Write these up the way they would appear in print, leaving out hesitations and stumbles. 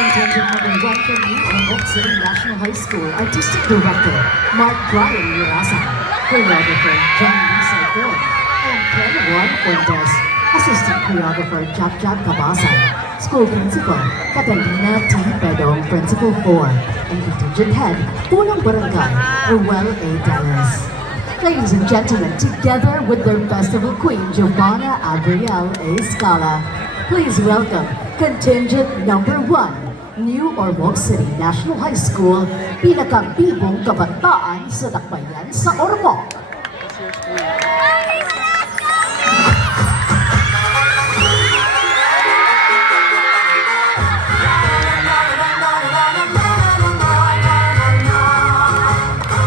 Contingent number 1 from New York City National High School, Artistic Director Mark Brian Urasa, Choreographer John Lisa Gore, and Ken Juan Fuentes, Assistant Choreographer Jack Cabasa, School Principal Catalina T. Pedong, Principal 4, and Contingent Head, Punong Barangay, Ruel A. Dallas. Ladies and gentlemen, together with their festival queen, Giovanna Abriel A. Scala, please welcome Contingent number 1, New Ormoc City National High School, pinakabibong kabataan sa dakbayan sa Ormoc.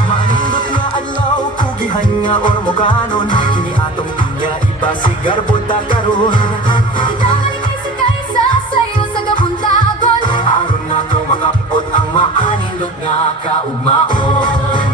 Manindot nga adlaw, pugihan nga Ormocanon, kini atong pinya ipasigar bunta karon. Makapot ang maanindot nga kaugmaon.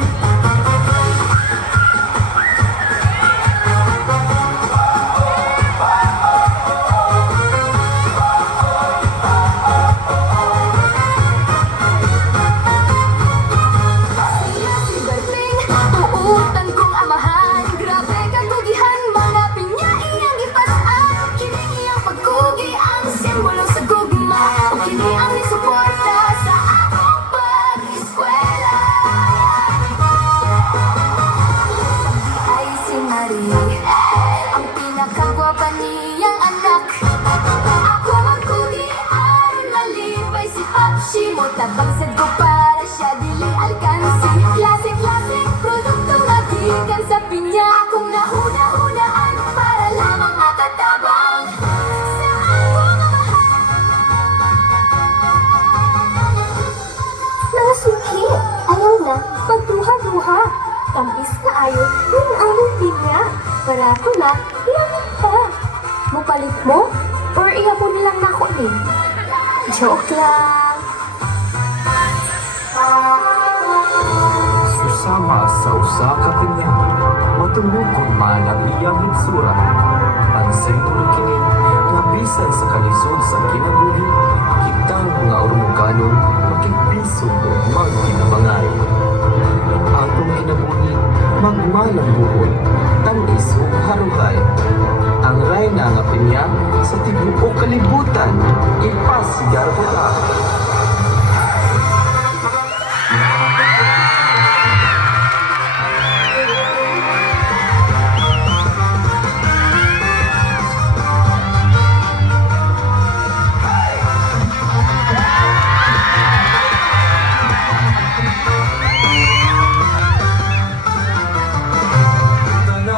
Uutan kong amahan, grabe kang tugihan, mga pinya iyang ipasaan. Kini iyang pagkugi ang simbolo sa gugma, o kini ang isuporta sa akong pag-eskwela. Ay si Marie, ang pinakagwapa niyang anak. Ako magkugi aron malipay si Papsi mo, tabang sad ko para siya dili alkansi. Klasik-klasik produkto magikan sa pinya, akong nahuna-hunaan para lamang makatabang sa akong amahan. Mga suki, ayaw na magduha-duha. Tamis na ayaw yung aming pinya. Para ako na, iyamin pa. Mupalit mo? Or iyapon lang na ako ni? Joke lang. Susama sa usa ka pinya, matulukon man ang iyang hitsura. Pansin mo kini, nabisan sa kalisod sa kinabuhi, kitang mga Ormocanon, makipisog o magkinabangay. Atong kinabuhi, magmalang buhon, tamis o harugay. Ang rayna nga pinya, sa tibuok kalibutan, ipasigar ko ka.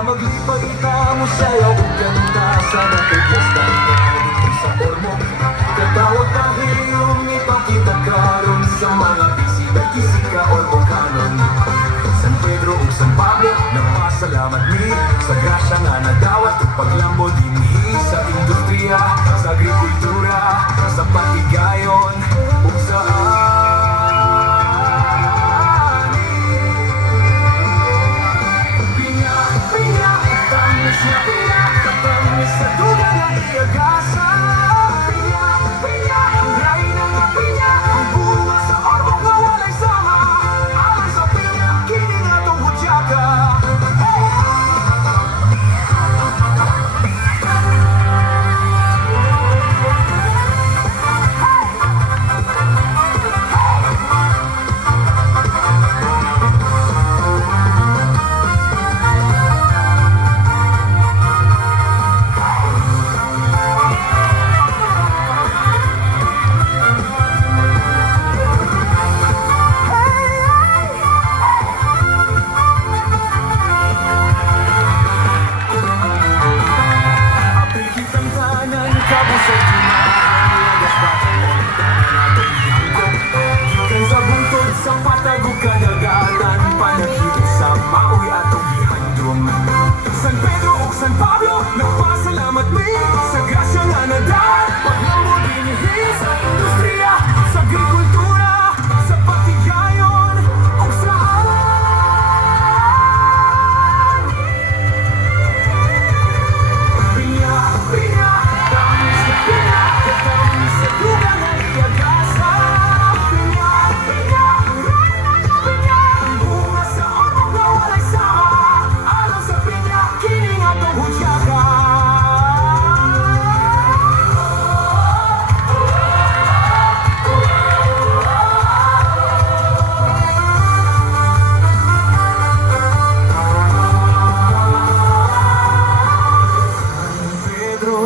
Maglipay-ita mo sayaw kung ganda sa natutlastan na dito sa Ormoc. Katawag ka hiliyong ipakita karon sa mga bisita-bisika Ormocanon. San Pedro o San Pablo, nagpasalamat ni sa grasya nga nadawat at paglambo dinhi sa industriya, sa agrikultura, sa patigayon ug sa sa duga na iagasa. Pinya, pinya, ang rayna nga pinya, ang bunga sa Ormoc nga walay sama. Alang sa pinya, kini nga tong hudyaka. Sa patagog kadagatan, panakita sa Maui atong gihandom. San Pedro o San Pablo, nagpasalamat mi sa grasya nga nadaan. Paglambo dinhi sa industriya, sa agrikultura, sa patigayon o sa pinya, pinya, tamis na pinya, katamis sa duga nga iagasa.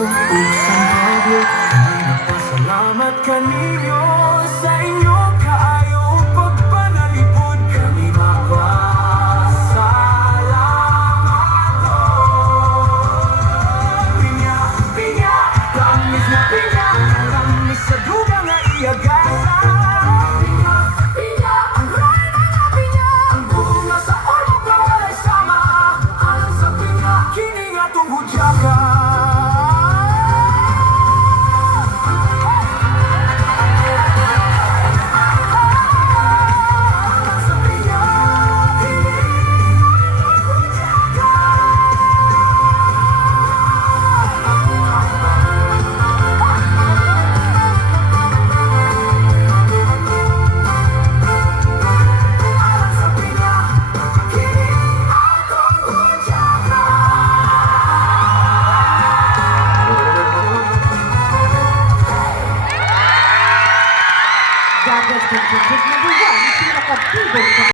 Isang public, nagpasalamat kaninyo sa inyong kaayong pagpanalipod. Kami magpasalamat. Pinya, pinya, tamis na pinya, tamis sa duga nga iagasa. Pinya, pinya, ang ray mga pinya, ang bunga sa ormo ko walay sama. Alang sa pinya, kini nga tungod ka. That was contestant number 1, pinakabibong